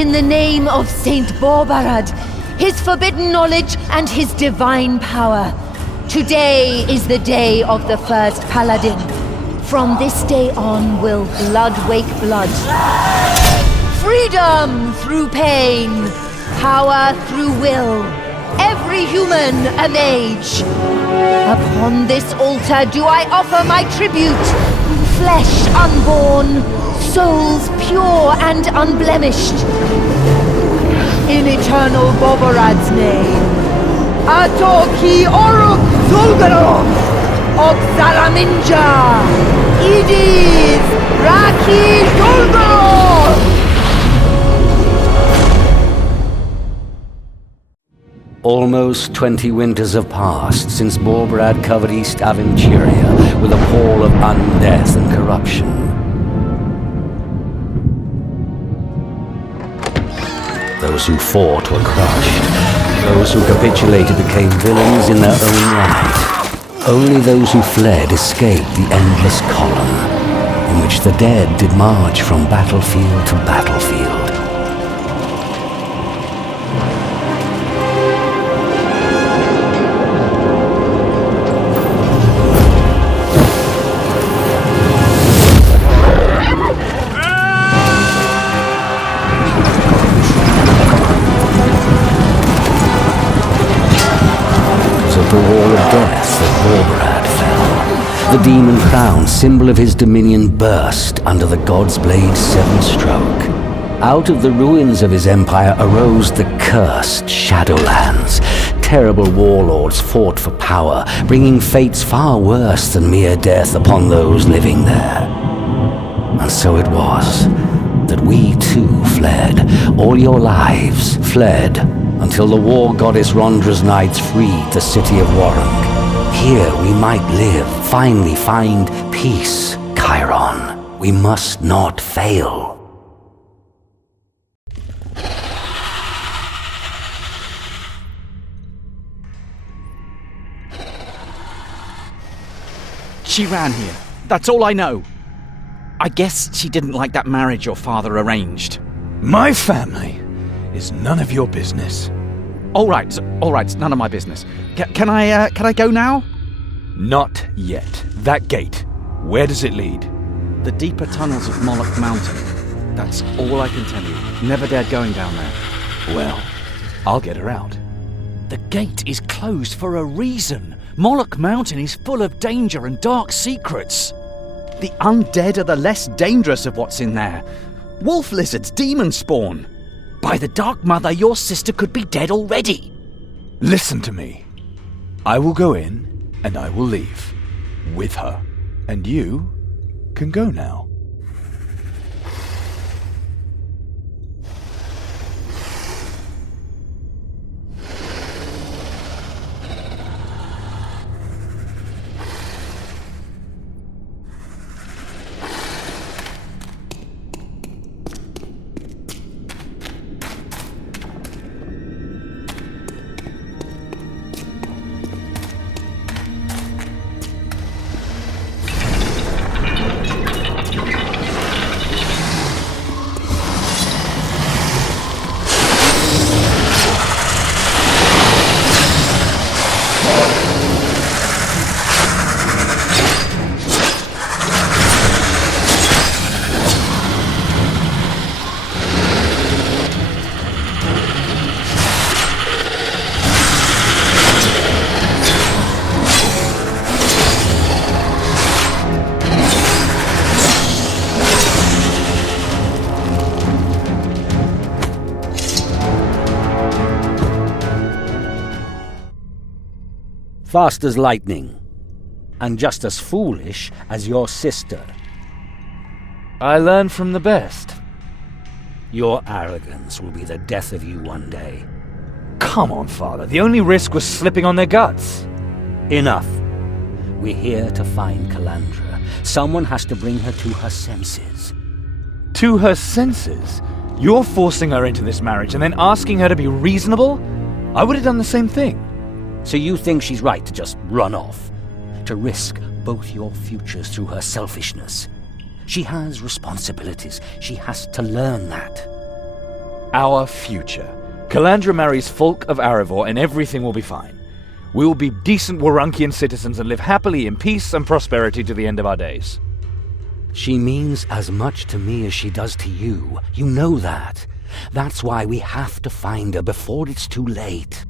in the name of Saint Borbarad, his forbidden knowledge and his divine power. Today is the day of the first paladin. From this day on will blood wake blood. Freedom through pain, power through will. Every human a mage. Upon this altar do I offer my tribute. Flesh unborn, souls pure and unblemished. In eternal Borbarad's name. Atoki Oruk Zulgarov of Zalaminja. Idiz Raki Zulgarov. Almost 20 winters have passed since Borbarad covered East Aventuria with a pall of undeath and corruption. Those who fought were crushed. Those who capitulated became villains in their own right. Only those who fled escaped the endless column, in which the dead did march from battlefield to battlefield. The wall of death that Borbarad fell. The demon crown, symbol of his dominion, burst under the God's Blade's seventh stroke. Out of the ruins of his empire arose the cursed Shadowlands. Terrible warlords fought for power, bringing fates far worse than mere death upon those living there. And so it was that we too fled. All your lives fled, until the war goddess Rondra's knights freed the city of Warrung. Here we might live, finally find peace. Chiron, we must not fail. She ran here. That's all I know. I guess she didn't like that marriage your father arranged. My family is none of your business. All right, it's none of my business. Can I go now? Not yet. That gate, where does it lead? The deeper tunnels of Moloch Mountain. That's all I can tell you. Never dared going down there. Well, I'll get her out. The gate is closed for a reason. Moloch Mountain is full of danger and dark secrets. The undead are the less dangerous of what's in there. Wolf lizards, demon spawn. By the Dark Mother, your sister could be dead already. Listen to me. I will go in, and I will leave. With her. And you can go now. Fast as lightning, and just as foolish as your sister. I learned from the best. Your arrogance will be the death of you one day. Come on, Father. The only risk was slipping on their guts. Enough. We're here to find Calandra. Someone has to bring her to her senses. To her senses? You're forcing her into this marriage and then asking her to be reasonable? I would have done the same thing. So you think she's right to just run off? To risk both your futures through her selfishness? She has responsibilities. She has to learn that. Our future. Calandra marries Folk of Arivor and everything will be fine. We will be decent Warunkian citizens and live happily in peace and prosperity to the end of our days. She means as much to me as she does to you. You know that. That's why we have to find her before it's too late.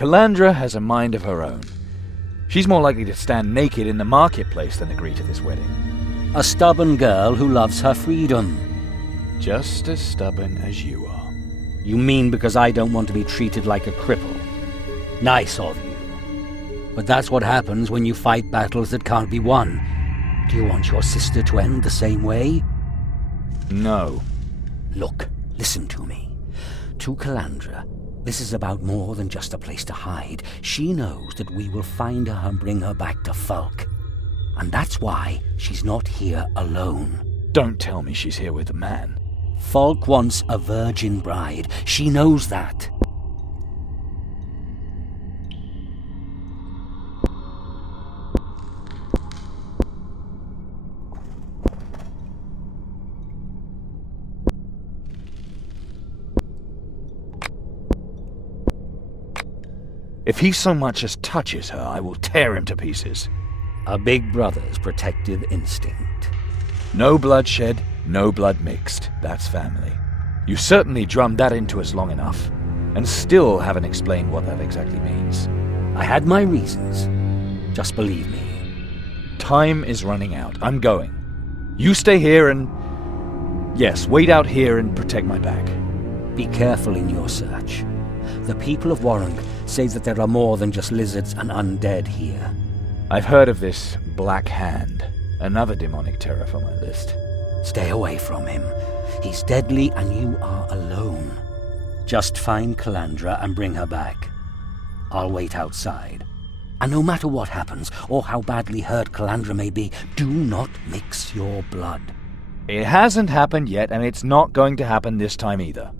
Calandra has a mind of her own. She's more likely to stand naked in the marketplace than agree to this wedding. A stubborn girl who loves her freedom. Just as stubborn as you are. You mean because I don't want to be treated like a cripple? Nice of you. But that's what happens when you fight battles that can't be won. Do you want your sister to end the same way? No. Look, listen to me. To Calandra, this is about more than just a place to hide. She knows that we will find her and bring her back to Folk. And that's why she's not here alone. Don't tell me she's here with a man. Folk wants a virgin bride. She knows that. If he so much as touches her, I will tear him to pieces. A big brother's protective instinct. No bloodshed, no blood mixed. That's family. You certainly drummed that into us long enough, and still haven't explained what that exactly means. I had my reasons. Just believe me. Time is running out. I'm going. You stay here and... yes, wait out here and protect my back. Be careful in your search. The people of Warunk say that there are more than just lizards and undead here. I've heard of this Black Hand, another demonic terror from my list. Stay away from him. He's deadly and you are alone. Just find Calandra and bring her back. I'll wait outside. And no matter what happens, or how badly hurt Calandra may be, do not mix your blood. It hasn't happened yet, and it's not going to happen this time either.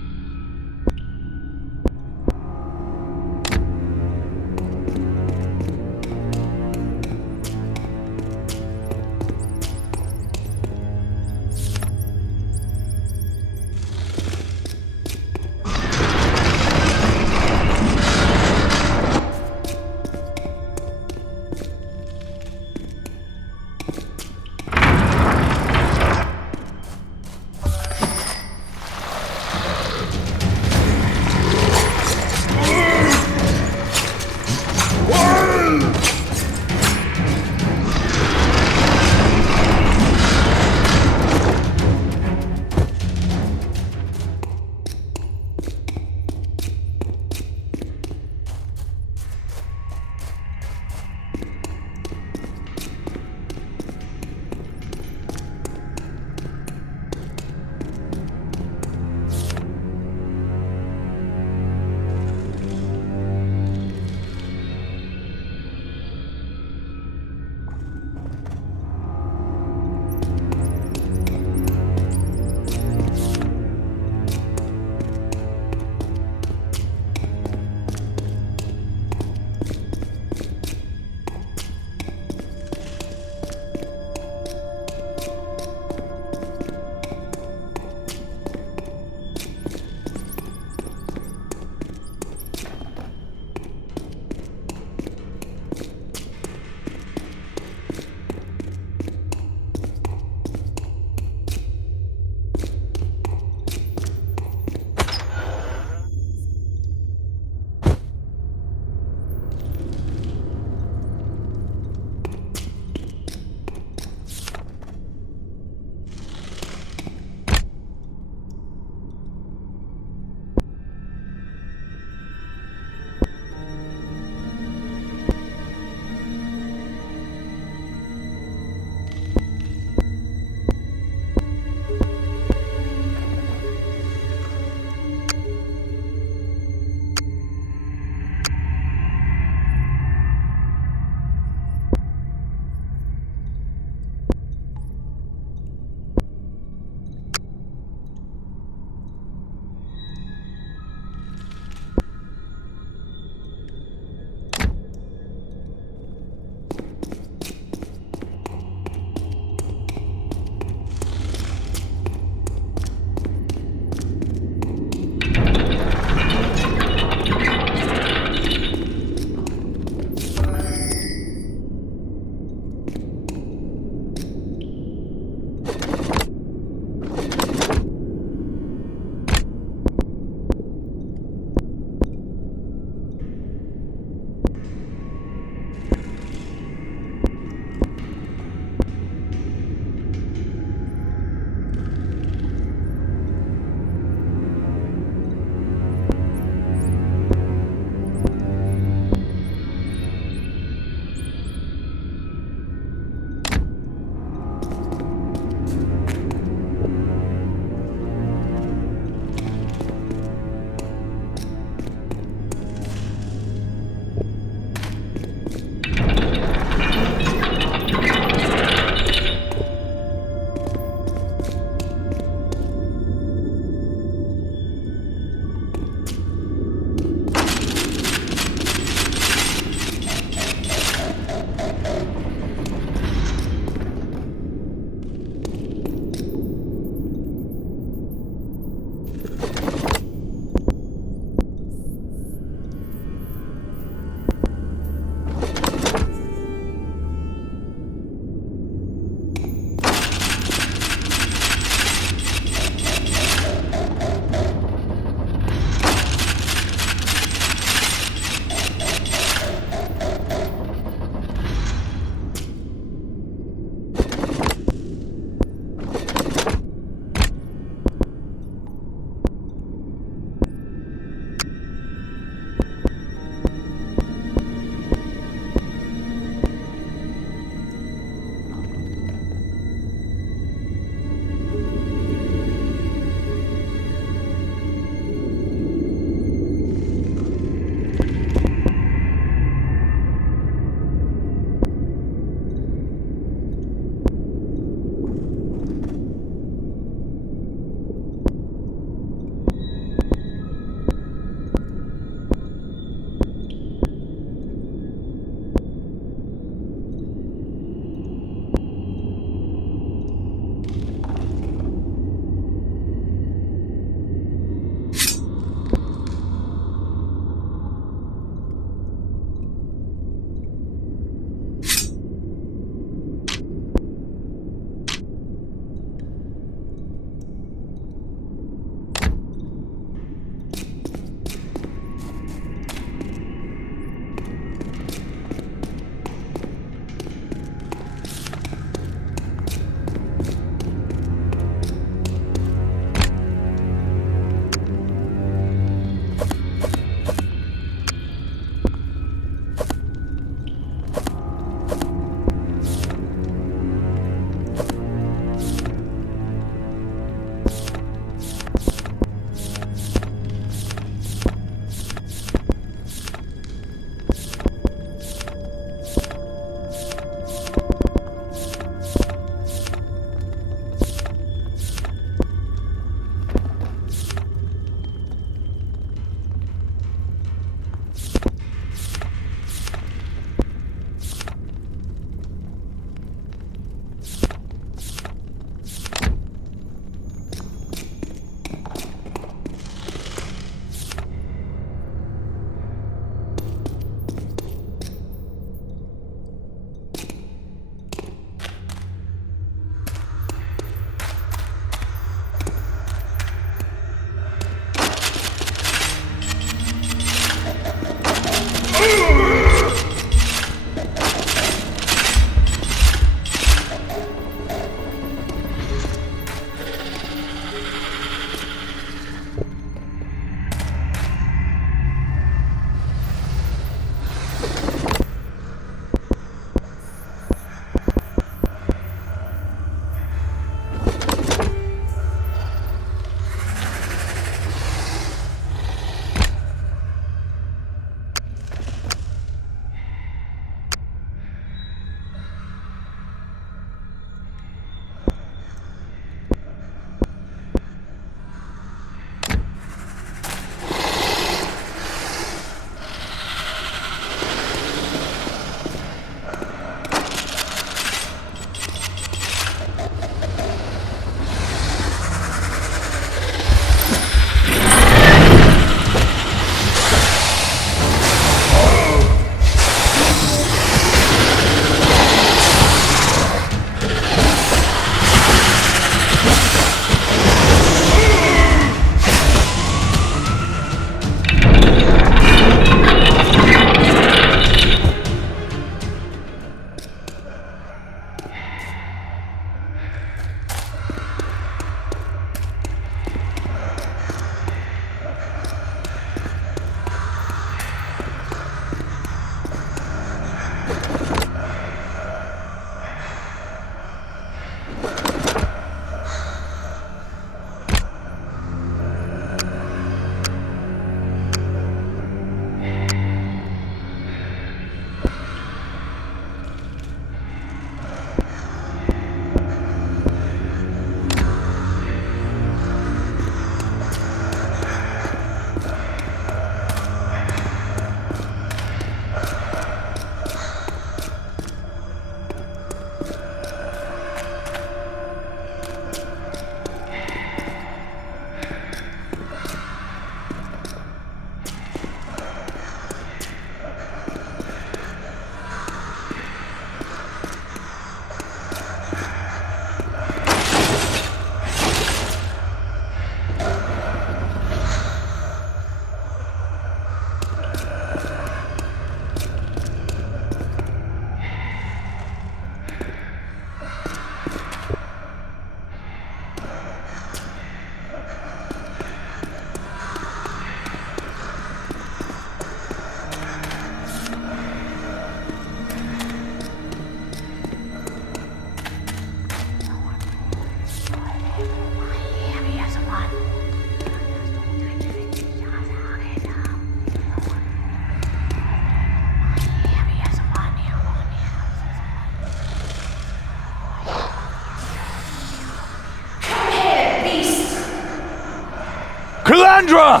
Calandra!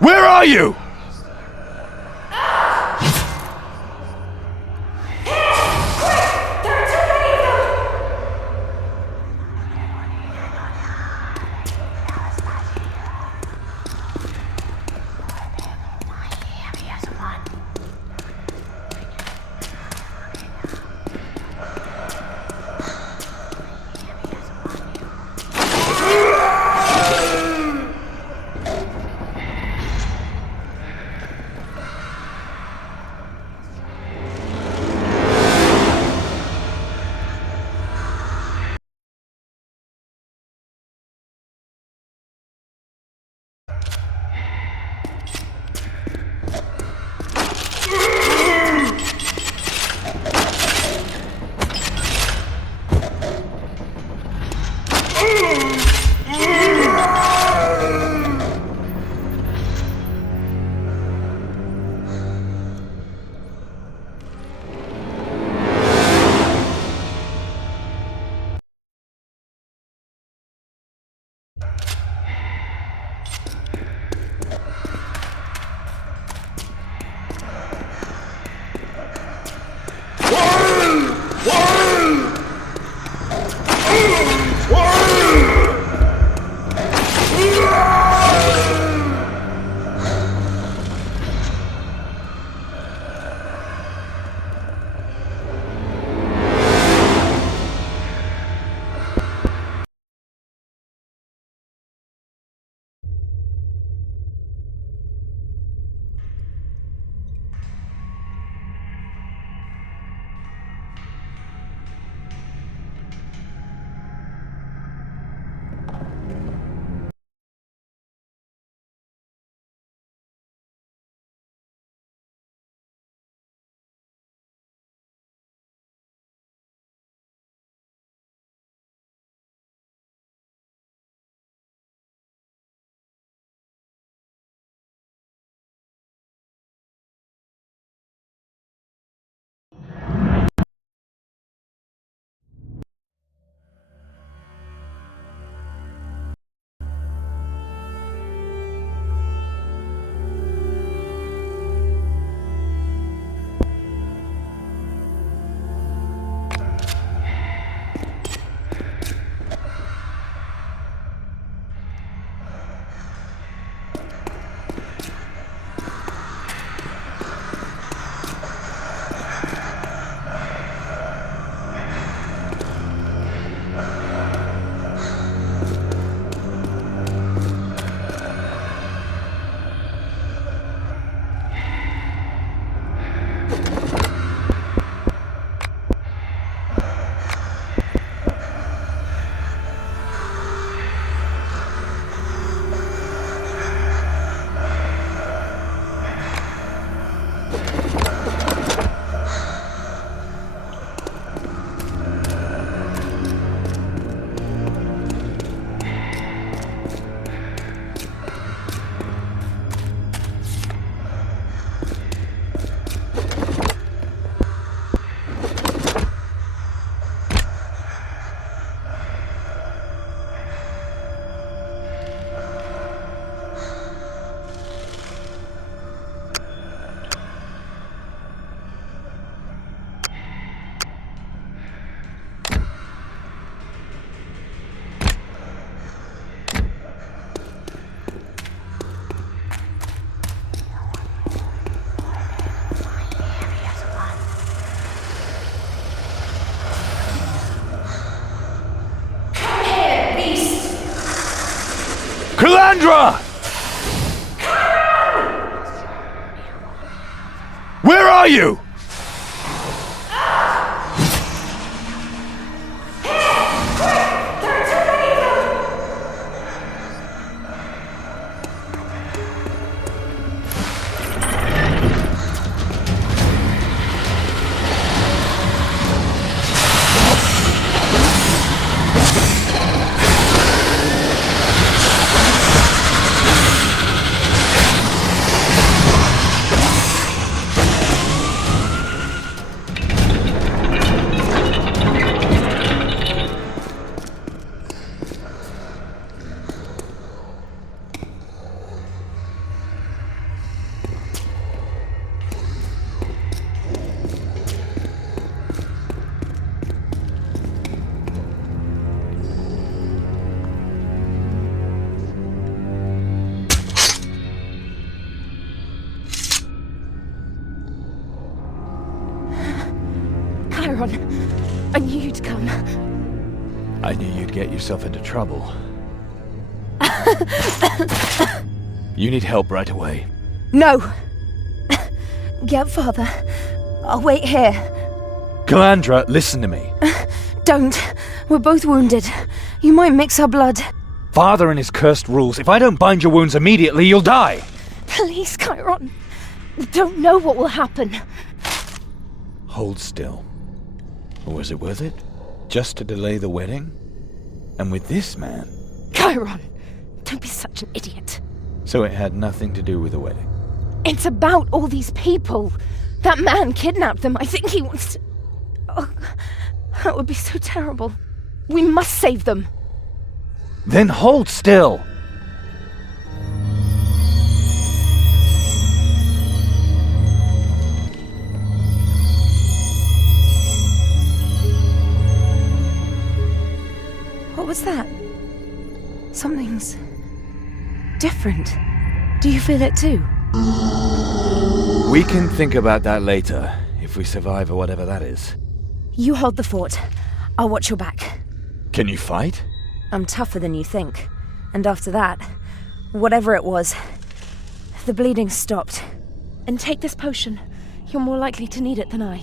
Where are you? Calandra! Where are you? Chiron, I knew you'd come. I knew you'd get yourself into trouble. You need help right away. No! Get father. I'll wait here. Calandra, listen to me. Don't. We're both wounded. You might mix our blood. Father and his cursed rules. If I don't bind your wounds immediately, you'll die. Please, Chiron. We don't know what will happen. Hold still. Or was it worth it? Just to delay the wedding? And with this man? Chiron, don't be such an idiot. So it had nothing to do with the wedding? It's about all these people. That man kidnapped them. I think he wants to... Oh, that would be so terrible. We must save them. Then hold still. What was that? Something's different. Do you feel it too? We can think about that later, if we survive or whatever that is. You hold the fort. I'll watch your back. Can you fight? I'm tougher than you think. And after that, whatever it was, the bleeding stopped. And take this potion. You're more likely to need it than I.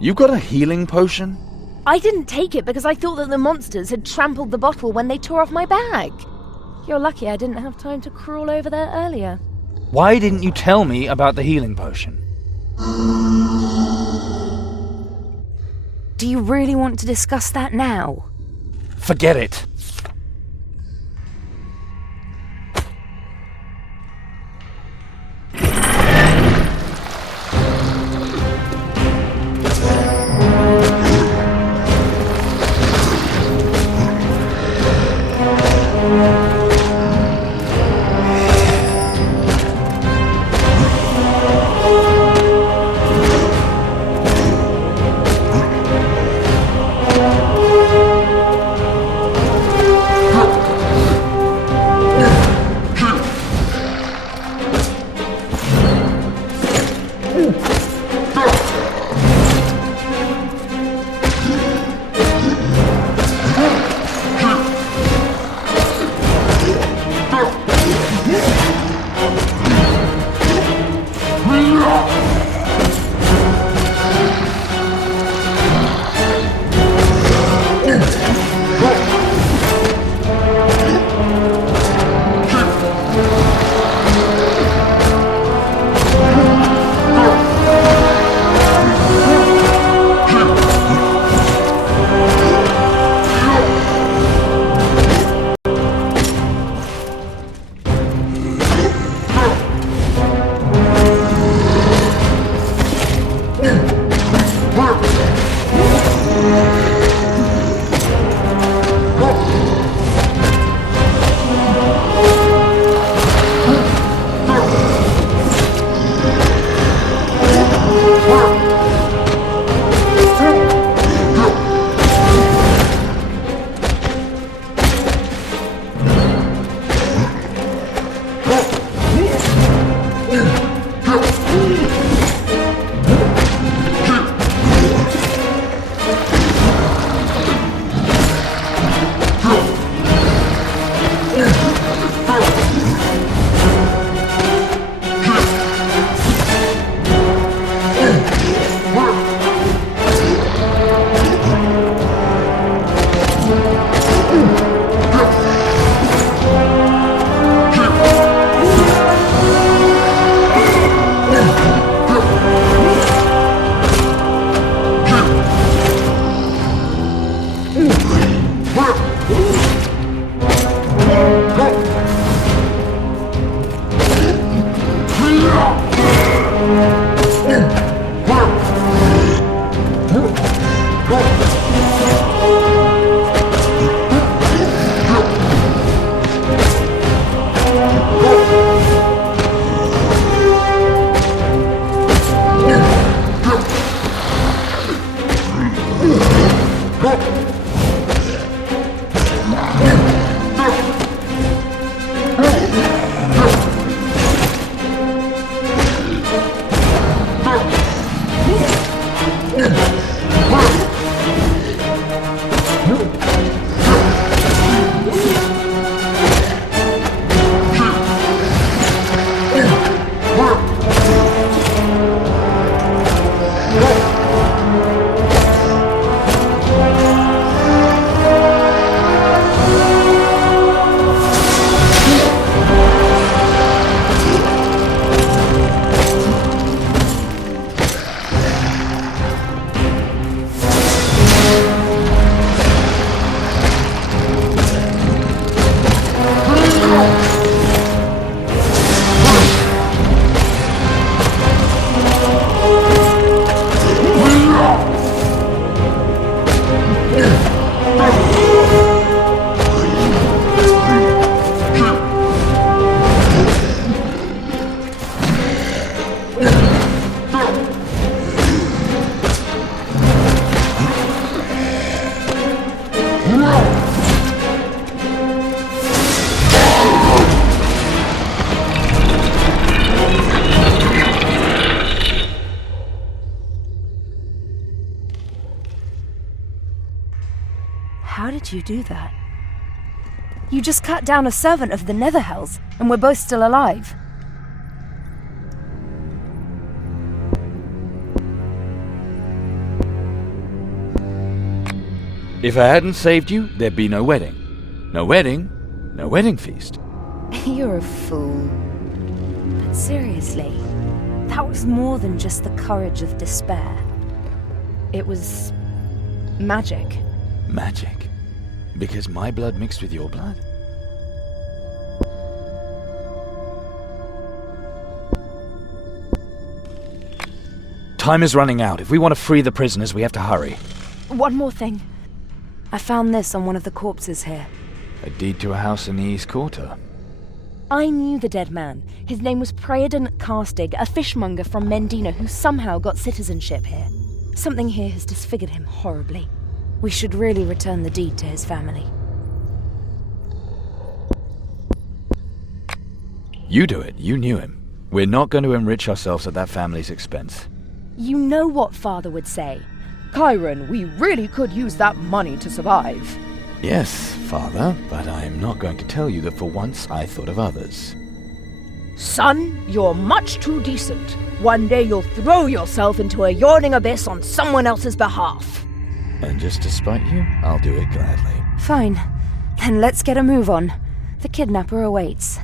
You got a healing potion? I didn't take it because I thought that the monsters had trampled the bottle when they tore off my bag. You're lucky I didn't have time to crawl over there earlier. Why didn't you tell me about the healing potion? Do you really want to discuss that now? Forget it. did you do that? You just cut down a servant of the Netherhells, and we're both still alive. If I hadn't saved you, there'd be no wedding. No wedding, no wedding feast. You're a fool. But seriously, that was more than just the courage of despair. It was magic. Magic? Because my blood mixed with your blood? Time is running out. If we want to free the prisoners, we have to hurry. One more thing. I found this on one of the corpses here. A deed to a house in the East Quarter. I knew the dead man. His name was Praedon Carstig, a fishmonger from Mendina who somehow got citizenship here. Something here has disfigured him horribly. We should really return the deed to his family. You do it. You knew him. We're not going to enrich ourselves at that family's expense. You know what Father would say. Chiron, we really could use that money to survive. Yes, Father, but I'm not going to tell you that for once I thought of others. Son, you're much too decent. One day you'll throw yourself into a yawning abyss on someone else's behalf. And just to spite you, I'll do it gladly. Fine. Then let's get a move on. The kidnapper awaits.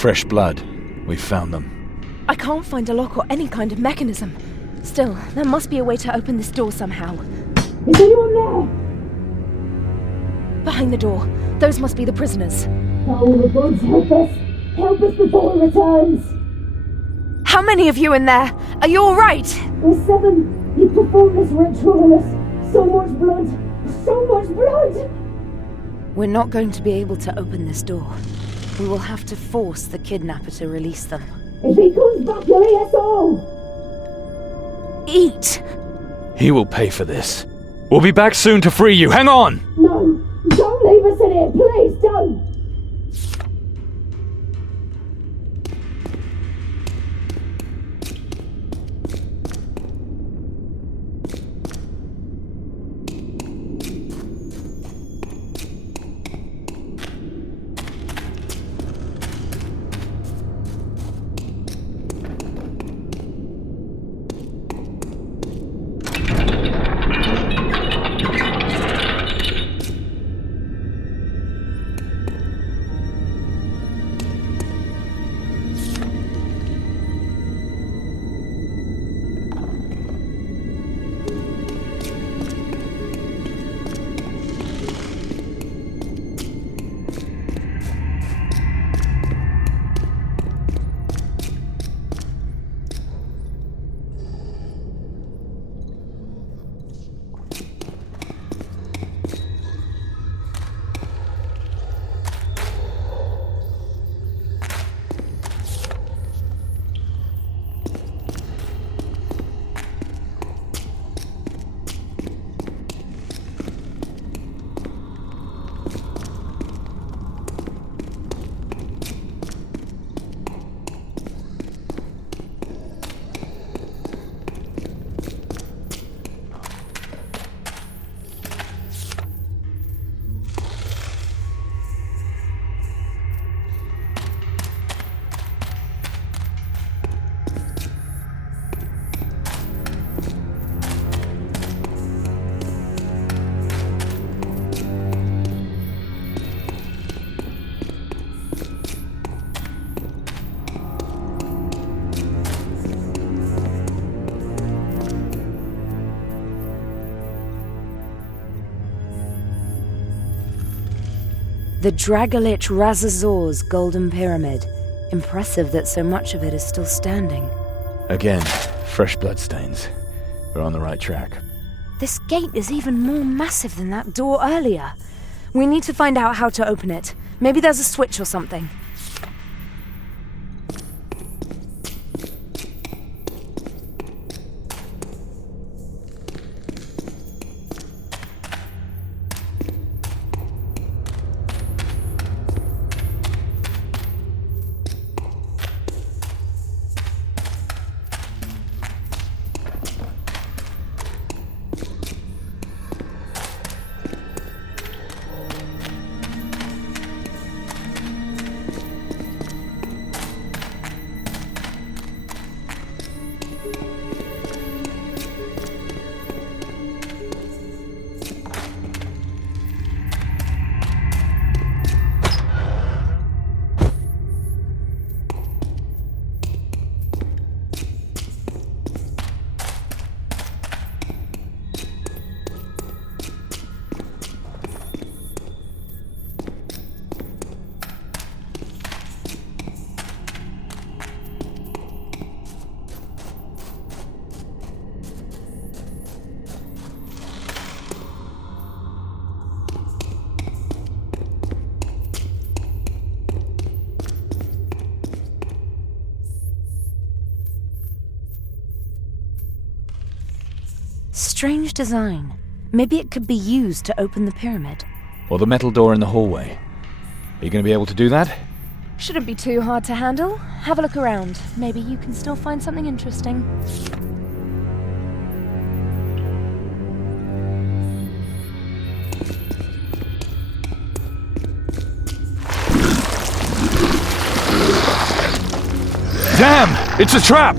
Fresh blood. We found them. I can't find a lock or any kind of mechanism. Still, there must be a way to open this door somehow. Is anyone there? Behind the door. Those must be the prisoners. Oh, the gods, help us! Help us before he returns! How many of you in there? Are you alright? There's 7. He performed this ritual on us. So much blood! So much blood! We're not going to be able to open this door. We will have to force the kidnapper to release them. If he comes back, he'll eat us all! Eat! He will pay for this. We'll be back soon to free you. Hang on! No! Don't leave us in here! Please don't! The Dragalich Razazor's Golden Pyramid. Impressive that so much of it is still standing. Again, fresh bloodstains. We're on the right track. This gate is even more massive than that door earlier. We need to find out how to open it. Maybe there's a switch or something. Strange design. Maybe it could be used to open the pyramid. Or the metal door in the hallway. Are you going to be able to do that? Shouldn't be too hard to handle. Have a look around. Maybe you can still find something interesting. Damn! It's a trap!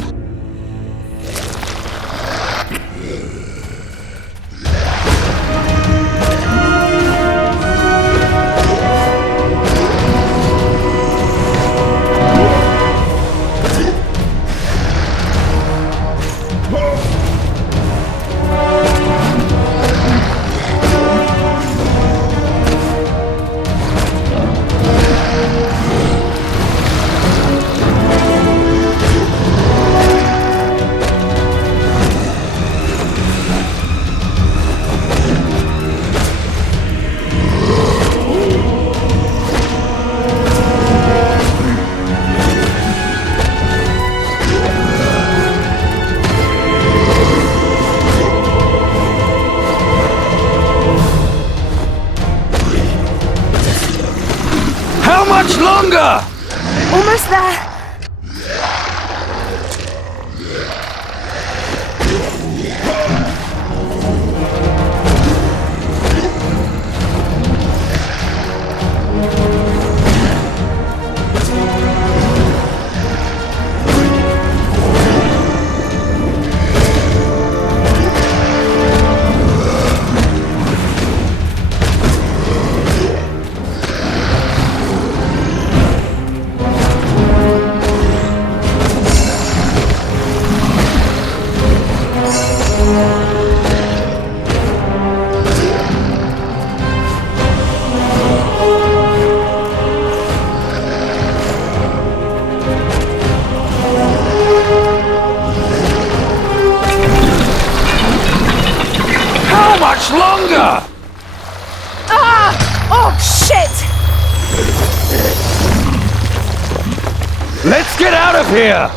longer! Almost there. Longer! Ah! Oh, shit! Let's get out of here!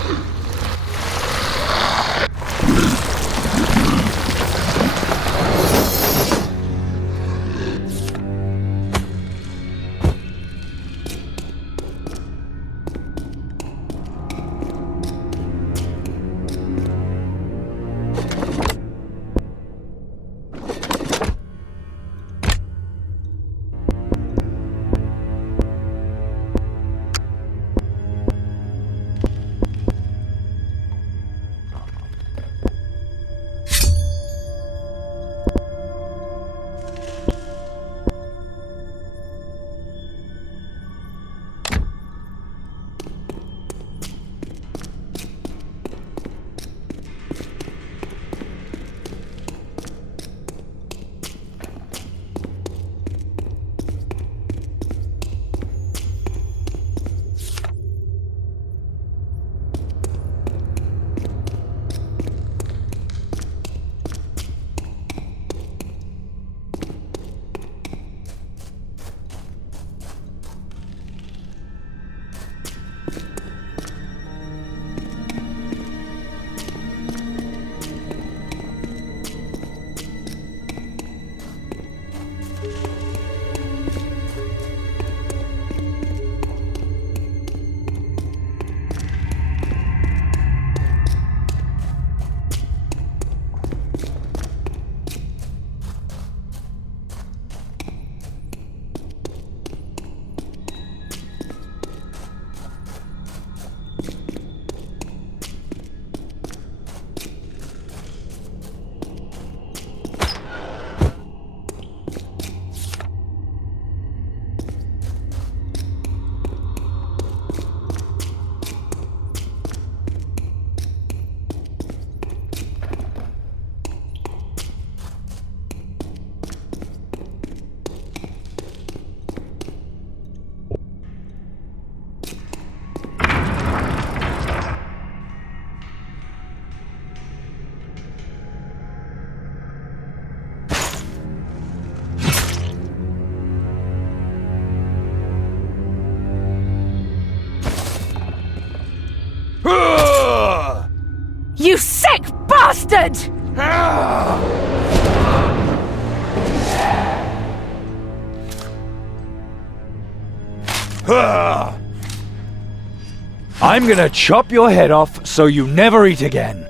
You sick bastard! I'm gonna chop your head off so you never eat again.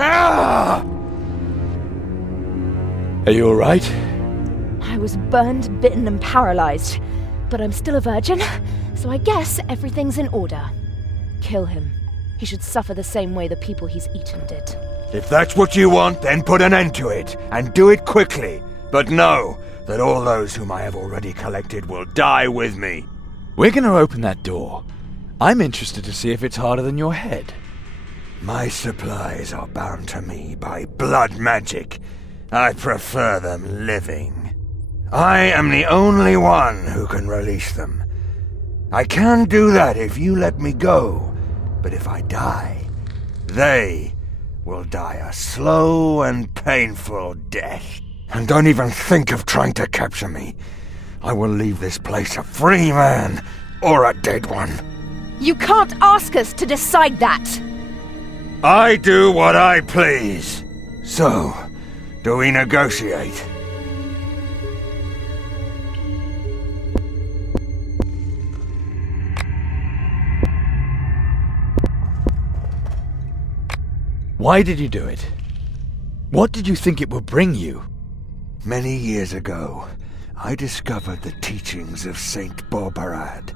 Ah! Are you alright? I was burned, bitten, and paralyzed. But I'm still a virgin, so I guess everything's in order. Kill him. He should suffer the same way the people he's eaten did. If that's what you want, then put an end to it, and do it quickly. But know that all those whom I have already collected will die with me. We're gonna open that door. I'm interested to see if it's harder than your head. My supplies are bound to me by blood magic. I prefer them living. I am the only one who can release them. I can do that if you let me go, but if I die, they will die a slow and painful death. And don't even think of trying to capture me. I will leave this place a free man or a dead one. You can't ask us to decide that! I do what I please. So, do we negotiate? Why did you do it? What did you think it would bring you? Many years ago, I discovered the teachings of Saint Borbarad.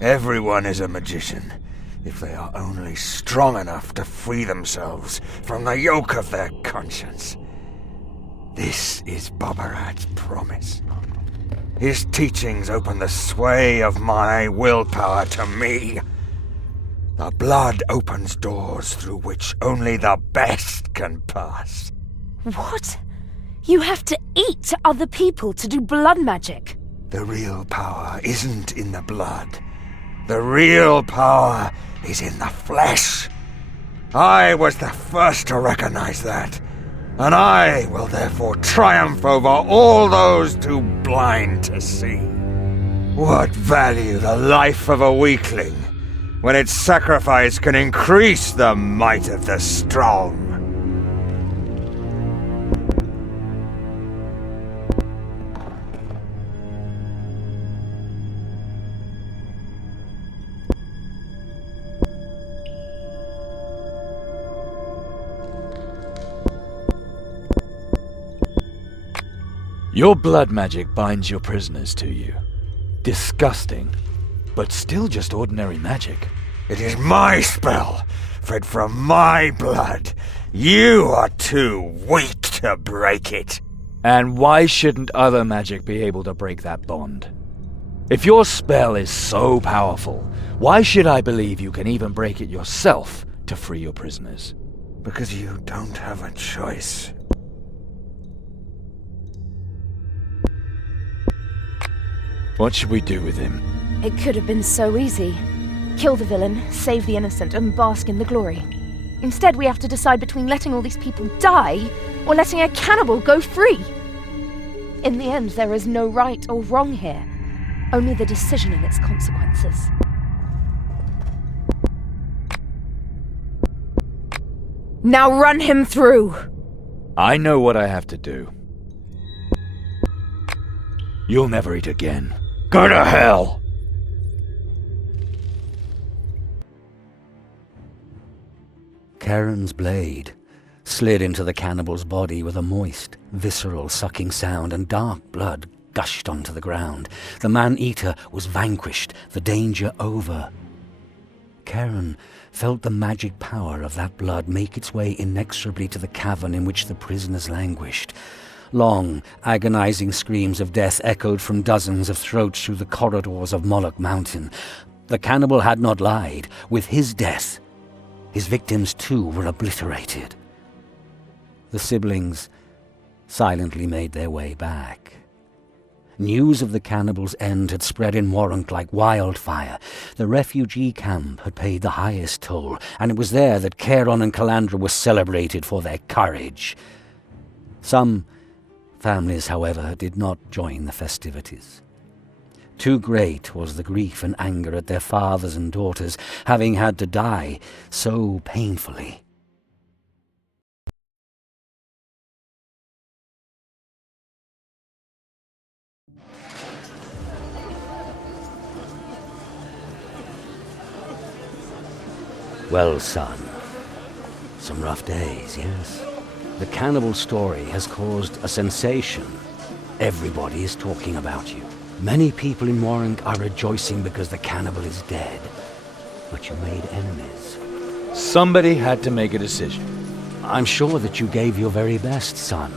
Everyone is a magician, if they are only strong enough to free themselves from the yoke of their conscience. This is Borbarad's promise. His teachings open the sway of my willpower to me. The blood opens doors through which only the best can pass. What? You have to eat other people to do blood magic? The real power isn't in the blood. The real power is in the flesh. I was the first to recognize that, and I will therefore triumph over all those too blind to see. What value the life of a weakling, when its sacrifice can increase the might of the strong? Your blood magic binds your prisoners to you. Disgusting, but still just ordinary magic. It is my spell, fed from my blood. You are too weak to break it. And why shouldn't other magic be able to break that bond? If your spell is so powerful, why should I believe you can even break it yourself to free your prisoners? Because you don't have a choice. What should we do with him? It could have been so easy. Kill the villain, save the innocent, and bask in the glory. Instead, we have to decide between letting all these people die or letting a cannibal go free. In the end, there is no right or wrong here, only the decision and its consequences. Now run him through! I know what I have to do. You'll never eat again. Go to hell! Charon's blade slid into the cannibal's body with a moist, visceral sucking sound, and dark blood gushed onto the ground. The man-eater was vanquished, the danger over. Charon felt the magic power of that blood make its way inexorably to the cavern in which the prisoners languished. Long, agonizing screams of death echoed from dozens of throats through the corridors of Moloch Mountain. The cannibal had not lied. With his death, his victims too were obliterated. The siblings silently made their way back. News of the cannibal's end had spread in Warrant like wildfire. The refugee camp had paid the highest toll, and it was there that Charon and Calandra were celebrated for their courage. Some families, however, did not join the festivities. Too great was the grief and anger at their fathers and daughters having had to die so painfully. Well, son, Some rough days, yes. The cannibal story has caused a sensation. Everybody is talking about you. Many people in Warren are rejoicing because the cannibal is dead. But you made enemies. Somebody had to make a decision. I'm sure that you gave your very best, son.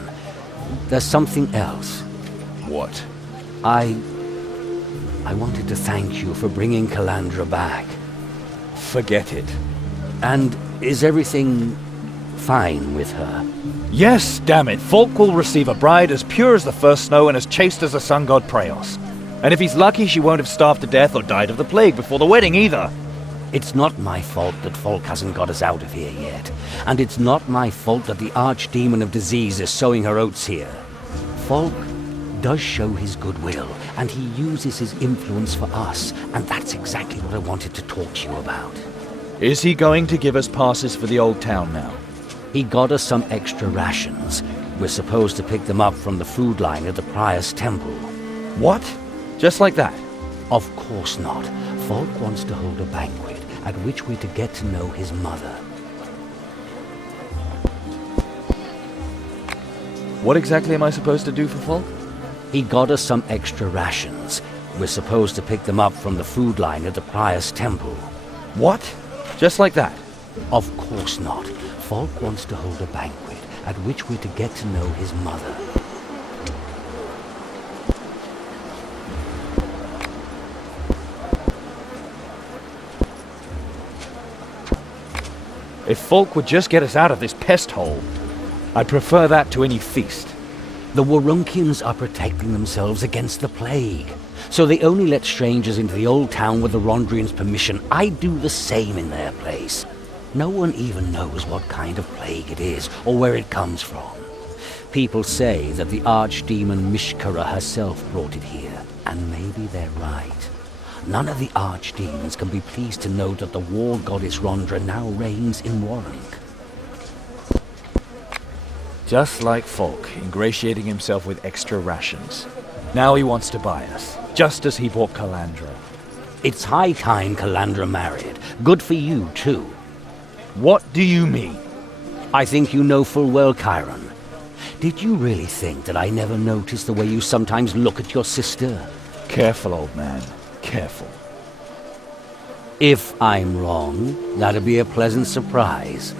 There's something else. What? I wanted to thank you for bringing Calandra back. Forget it. And is everything fine with her? Yes, damn it. Falk will receive a bride as pure as the first snow and as chaste as the sun god Praeos. And if he's lucky, she won't have starved to death or died of the plague before the wedding either. It's not my fault that Falk hasn't got us out of here yet. And it's not my fault that the archdemon of disease is sowing her oats here. Falk does show his goodwill, and he uses his influence for us, and that's exactly what I wanted to talk to you about. Is he going to give us passes for the old town now? He got us some extra rations. We're supposed to pick them up from the food line at the Prior's temple. What? Just like that? Of course not. Falk wants to hold a banquet at which we're to get to know his mother. What exactly am I supposed to do for Falk? He got us some extra rations. We're supposed to pick them up from the food line at the Prior's temple. What? Just like that? Of course not. Falk wants to hold a banquet at which we're to get to know his mother. If Falk would just get us out of this pest hole, I'd prefer that to any feast. The Warunkians are protecting themselves against the plague, so they only let strangers into the old town with the Rondrians' permission. I'd do the same in their place. No one even knows what kind of plague it is, or where it comes from. People say that the archdemon Mishkara herself brought it here, and maybe they're right. None of the archdemons can be pleased to know that the war goddess Rondra now reigns in Warunk. Just like Falk, ingratiating himself with extra rations. Now he wants to buy us, just as he bought Calandra. It's high time Calandra married. Good for you, too. What do you mean? I think you know full well, Chiron. Did you really think that I never noticed the way you sometimes look at your sister? Careful, old man. Careful. If I'm wrong, that'd be a pleasant surprise.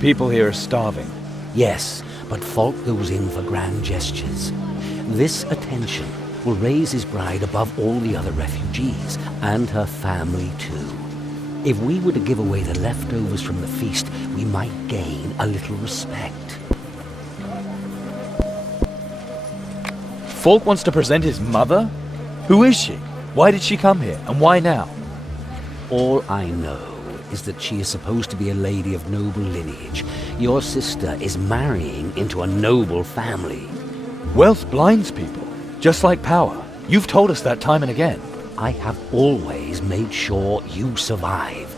People here are starving. Yes, but Falk goes in for grand gestures. This attention will raise his bride above all the other refugees, and her family too. If we were to give away the leftovers from the feast, we might gain a little respect. Falk wants to present his mother? Who is she? Why did she come here? And why now? All I know is that she is supposed to be a lady of noble lineage. Your sister is marrying into a noble family. Wealth blinds people, just like power. You've told us that time and again. I have always made sure you survive.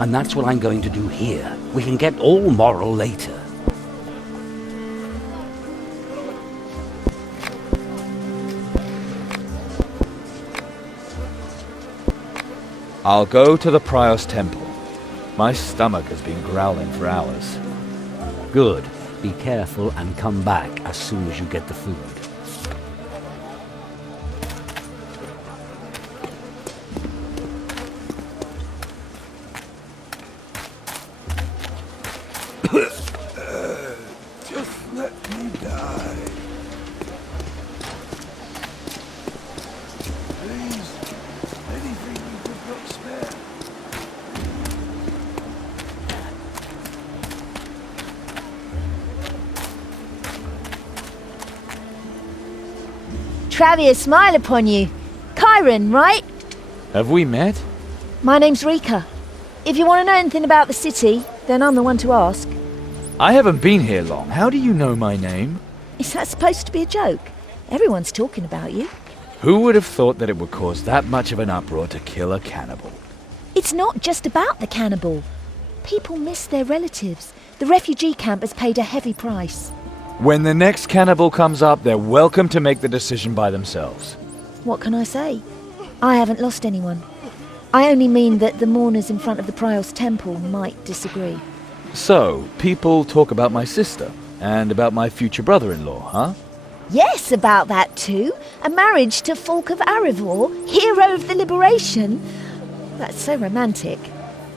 And that's what I'm going to do here. We can get all moral later. I'll go to the Prior's temple. My stomach has been growling for hours. Good. Be careful and come back as soon as you get the food. Just let me die. Please, anything you could not spare. Travier, smile upon you. Chiron, right? Have we met? My name's Rika. If you want to know anything about the city, then I'm the one to ask. I haven't been here long. How do you know my name? Is that supposed to be a joke? Everyone's talking about you. Who would have thought that it would cause that much of an uproar to kill a cannibal? It's not just about the cannibal. People miss their relatives. The refugee camp has paid a heavy price. When the next cannibal comes up, they're welcome to make the decision by themselves. What can I say? I haven't lost anyone. I only mean that the mourners in front of the Prior's temple might disagree. So, people talk about my sister, and about my future brother-in-law, huh? Yes, about that too. A marriage to Fulk of Arivor, hero of the liberation. That's so romantic.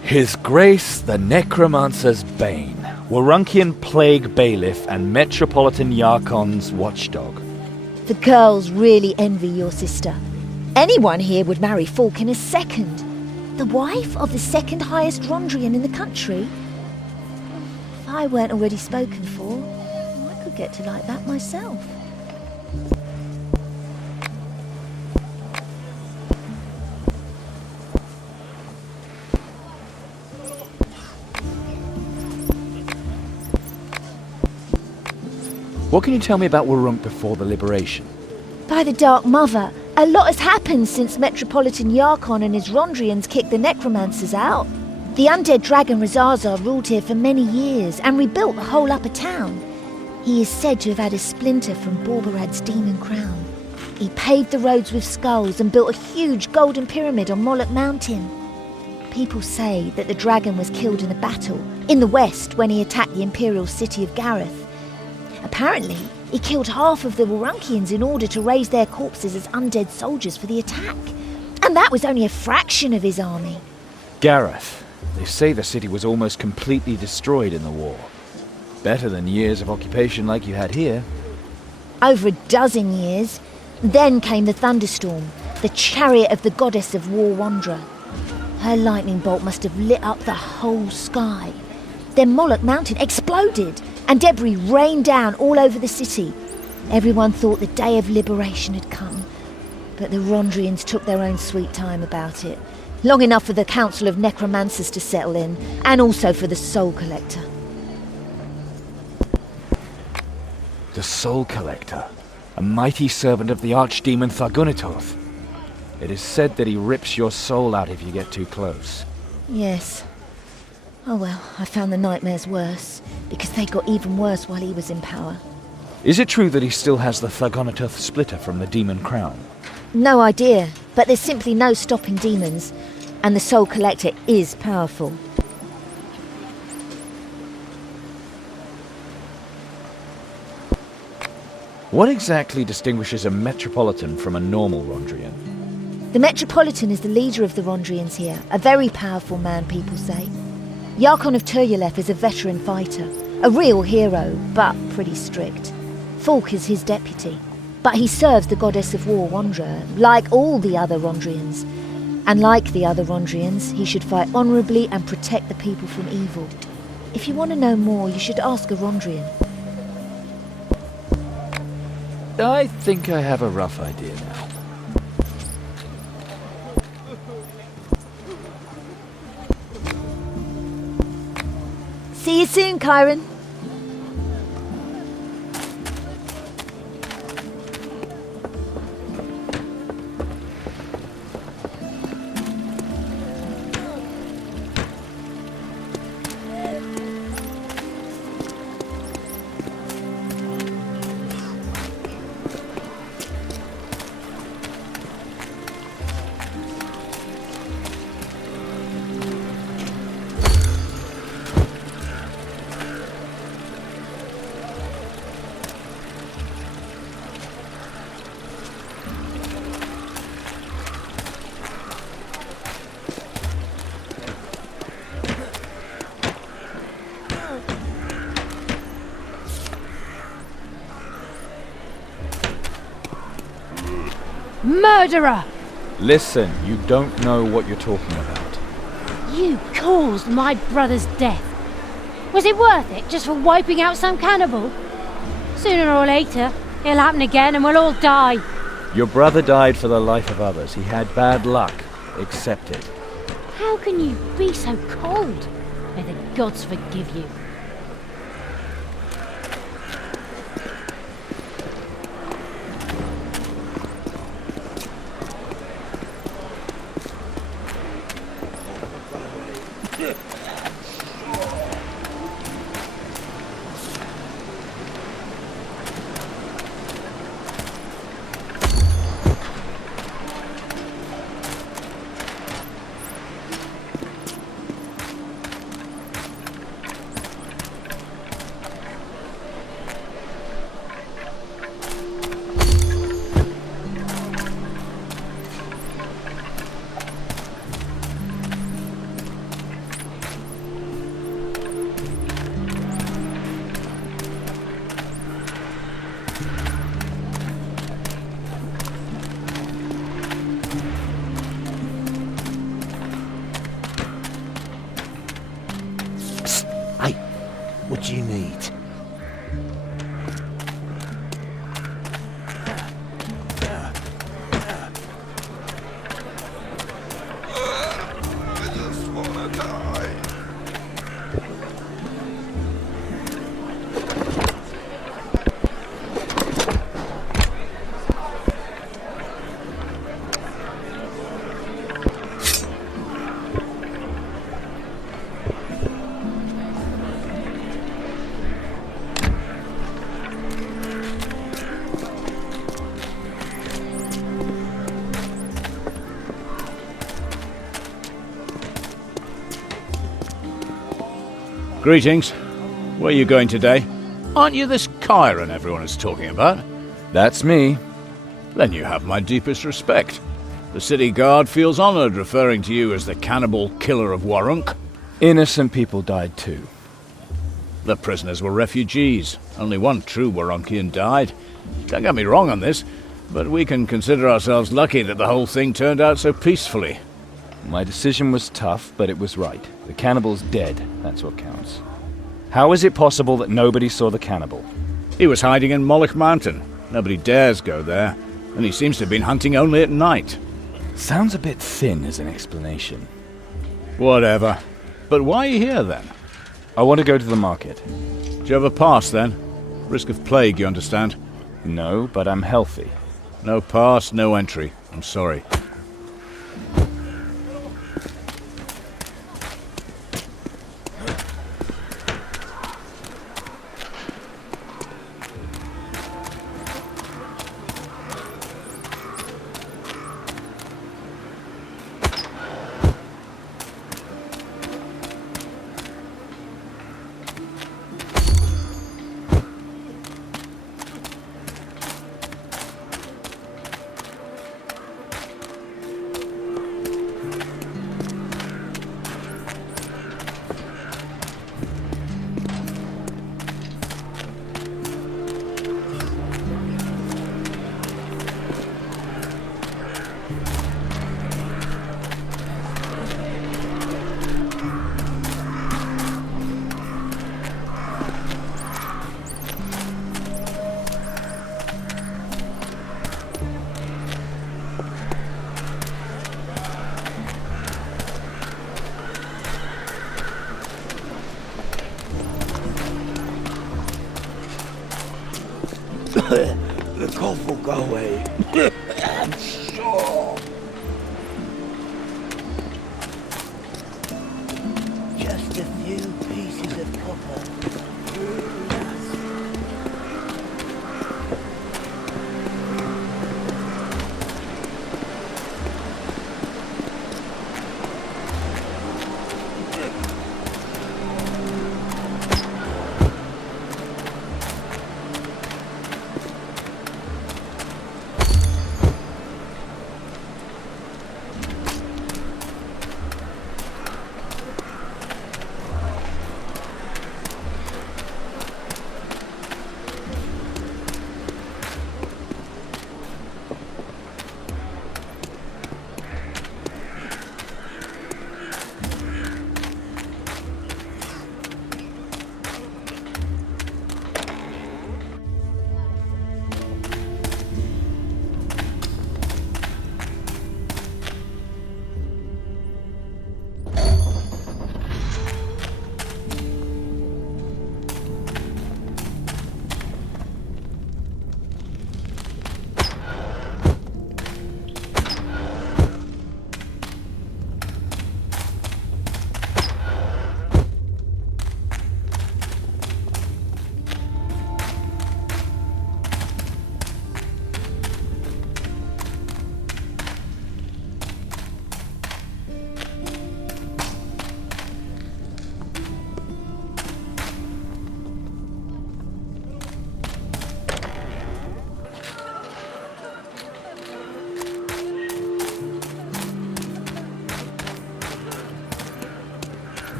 His Grace the Necromancer's Bane, Warunkian Plague Bailiff and Metropolitan Yarkon's watchdog. The girls really envy your sister. Anyone here would marry Fulk in a second. The wife of the second highest Rondrian in the country. If I weren't already spoken for, I could get to like that myself. What can you tell me about Warunk before the liberation? By the Dark Mother, a lot has happened since Metropolitan Yarkon and his Rondrians kicked the necromancers out. The undead dragon Razazar ruled here for many years and rebuilt the whole upper town. He is said to have had a splinter from Borbarad's demon crown. He paved the roads with skulls and built a huge golden pyramid on Moloch Mountain. People say that the dragon was killed in a battle in the west when he attacked the imperial city of Gareth. Apparently, he killed half of the Warunkians in order to raise their corpses as undead soldiers for the attack. And that was only a fraction of his army. Gareth. They say the city was almost completely destroyed in the war. Better than years of occupation like you had here. Over a dozen years. Then came the thunderstorm, the chariot of the goddess of war wanderer. Her lightning bolt must have lit up the whole sky. Then Moloch Mountain exploded, and debris rained down all over the city. Everyone thought the day of liberation had come, but the Rondrians took their own sweet time about it. Long enough for the Council of Necromancers to settle in, and also for the Soul Collector. The Soul Collector, a mighty servant of the Archdemon Thargunitoth. It is said that he rips your soul out if you get too close. Yes. Oh well, I found the nightmares worse, because they got even worse while he was in power. Is it true that he still has the Thargunitoth splitter from the Demon Crown? No idea, but there's simply no stopping demons, and the Soul Collector is powerful. What exactly distinguishes a Metropolitan from a normal Rondrian? The Metropolitan is the leader of the Rondrians here, a very powerful man, people say. Yarkon of Turyalef is a veteran fighter, a real hero, but pretty strict. Fulk is his deputy, but he serves the goddess of war Wanderer, like all the other Rondrians. And like the other Rondrians, he should fight honourably and protect the people from evil. If you want to know more, you should ask a Rondrian. I think I have a rough idea now. See you soon, Kyron. Murderer! Listen, you don't know what you're talking about. You caused my brother's death. Was it worth it just for wiping out some cannibal? Sooner or later, it'll happen again and we'll all die. Your brother died for the life of others. He had bad luck. Accept it. How can you be so cold? May the gods forgive you. What do you need? Greetings. Where are you going today? Aren't you this Chiron everyone is talking about? That's me. Then you have my deepest respect. The city guard feels honored referring to you as the cannibal killer of Warunk. Innocent people died too. The prisoners were refugees. Only one true Warunkian died. Don't get me wrong on this, but we can consider ourselves lucky that the whole thing turned out so peacefully. My decision was tough, but it was right. The cannibal's dead. That's what counts. How is it possible that nobody saw the cannibal? He was hiding in Moloch Mountain. Nobody dares go there, and he seems to have been hunting only at night. Sounds a bit thin as an explanation. Whatever. But why are you here then? I want to go to the market. Do you have a pass then? Risk of plague, you understand? No, but I'm healthy. No pass, no entry. I'm sorry. The cough will go away. I'm sure. Just a few pieces of copper.